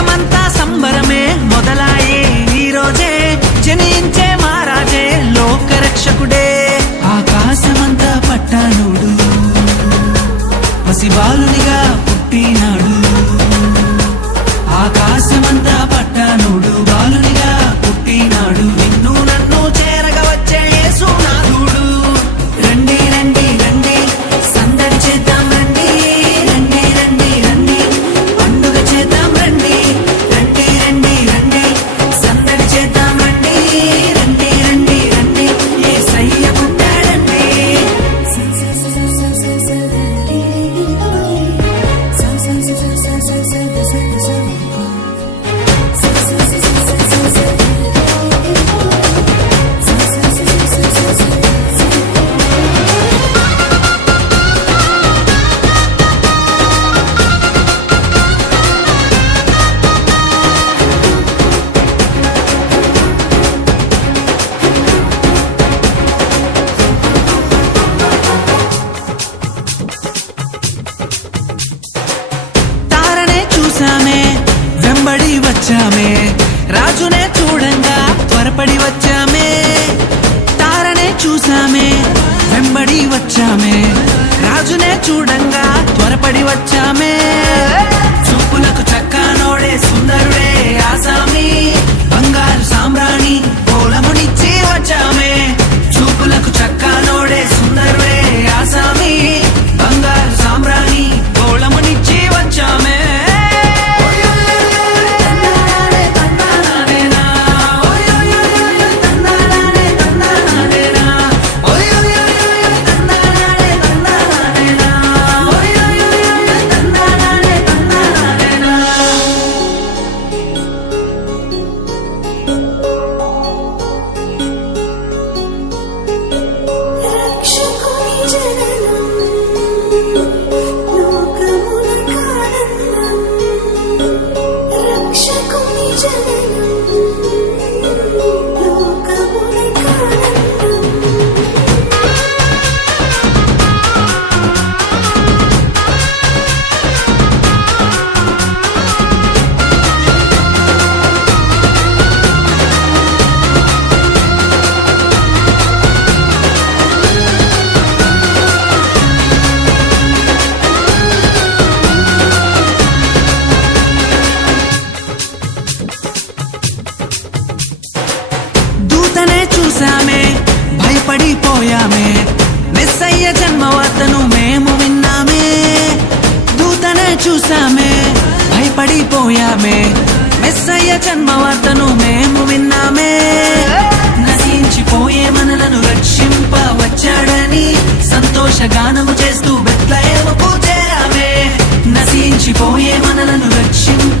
జగమంతా సంబరమే మొదలాయే ఈ రోజే జనించే మహారాజే లోకరక్షకుడే ఆకాశమంతా పట్టానుడు పసిబాలునిగా పుట్టినాడు ఆకాశమంతా పట్టానుడు బాలునిగా పుట్టినాడు నిన్ను నన్ను చేరగా వచ్చే యేసునాథుడు రండి రండి రండి సందడి చేద్దాం రండి రండి రండి రండి పండుగ చేద్దాం రండి రండి రండి రండి సందడి చేద్దాం రండి రండి రండి రండి యేసయ్య పుట్టాడండి వెంబడి వచ్చామే రాజునే చూడంగా త్వరపడి వచ్చామే తారనే చూసామే వెంబడి వచ్చామే రాజునే చూడంగా త్వరపడి వచ్చామే చూపులకు చక్కానోడే సుందరుడే ఆసామి బంగారు సామ్రాణి పోలమునిచ్చి వచ్చామే చూపులకు చక్కానోడే సుందరుడే ఆసామి బంగారు సామ్రాణి పోలమునిచ్చి వచ్చామే చూసామే భయపడిపోయామే మెస్సయ్య జన్మవార్తను మేము విన్నామే దూతనే చూసామే భయపడిపోయామే మెస్సయ్య జన్మవార్తను మేము విన్నామే నశించిపోయే మనలను రక్షింప వచ్చాడని సంతోషగానము చేస్తూ బెత్లెహేముకు చేరామే నశించిపోయే మనలను రక్షింప